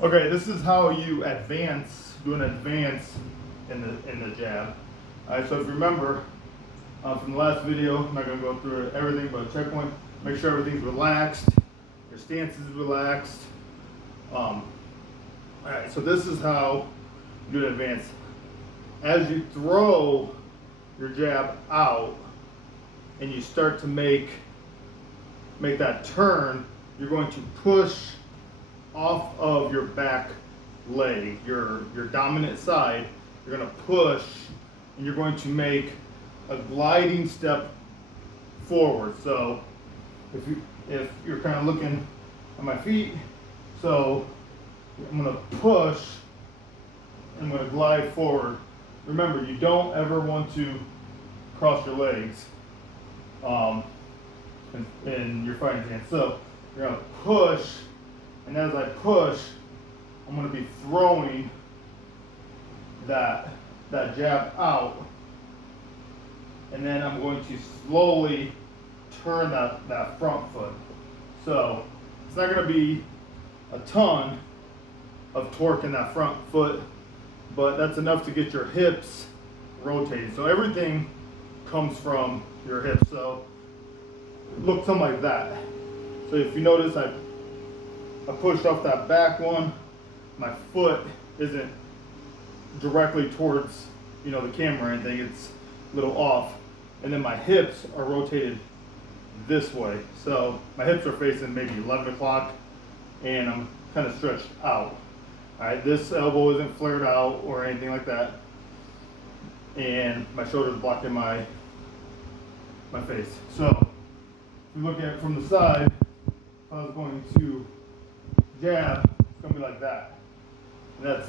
Okay, this is how you do an advance in the jab. All right, so if you remember from the last video, I'm not gonna go through everything, but checkpoint, make sure everything's relaxed, your stance is relaxed. All right, so this is how you do an advance. As you throw your jab out and you start to make that turn, you're going to push off of your back leg, your dominant side. You're going to push and you're going to make a gliding step forward. So if you're kind of looking at my feet, so I'm going to push and I'm going to glide forward. Remember, you don't ever want to cross your legs in your fighting stance. So you're going to push, and as I push, I'm going to be throwing that jab out, and then I'm going to slowly turn that front foot. So it's not going to be a ton of torque in that front foot, but that's enough to get your hips rotated. So everything comes from your hips. So look something like that. So if you notice, I pushed off that back one. My foot isn't directly towards the camera or anything. It's a little off, and then my hips are rotated this way. So my hips are facing maybe 11 o'clock, and I'm kind of stretched out. All right, this elbow isn't flared out or anything like that, and my shoulder's blocking my face. So if you look at it from the side, if I was going to jab, it's going to be like that. And that's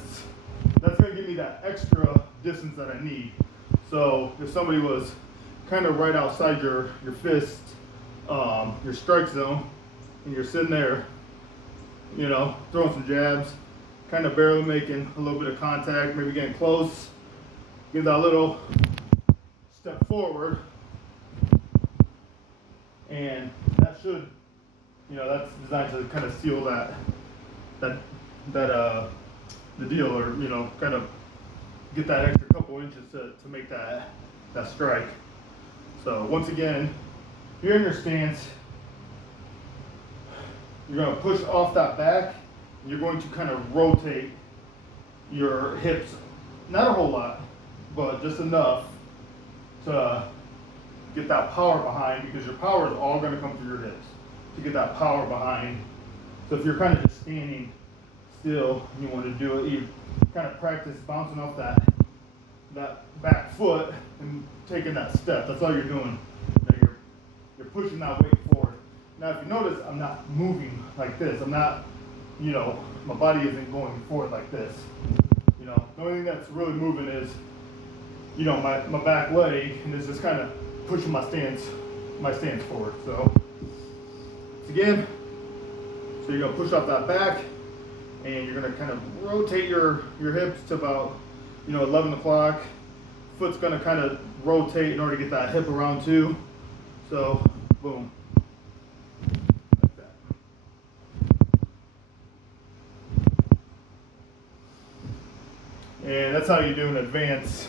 going to give me that extra distance that I need. So if somebody was kind of right outside your fist, your strike zone, and you're sitting there, throwing some jabs, kind of barely making a little bit of contact, maybe getting close, give that little step forward, and that should, that's designed to kind of seal the deal, or kind of get that extra couple inches to make that strike. So once again, you're in your stance, you're going to push off that back, and you're going to kind of rotate your hips, not a whole lot, but just enough to get that power behind, because your power is all going to come through your hips to get that power behind. So if you're kind of just standing still and you want to do it, you kind of practice bouncing off that back foot and taking that step. That's all you're doing. You're pushing that weight forward. Now if you notice, I'm not moving like this. I'm not, my body isn't going forward like this. The only thing that's really moving is, my back leg, and it's just kind of pushing my stance forward. So again, so you're gonna push off that back, and you're gonna kind of rotate your hips to about 11 o'clock. Foot's gonna kind of rotate in order to get that hip around too. So boom, like that. And that's how you do an advance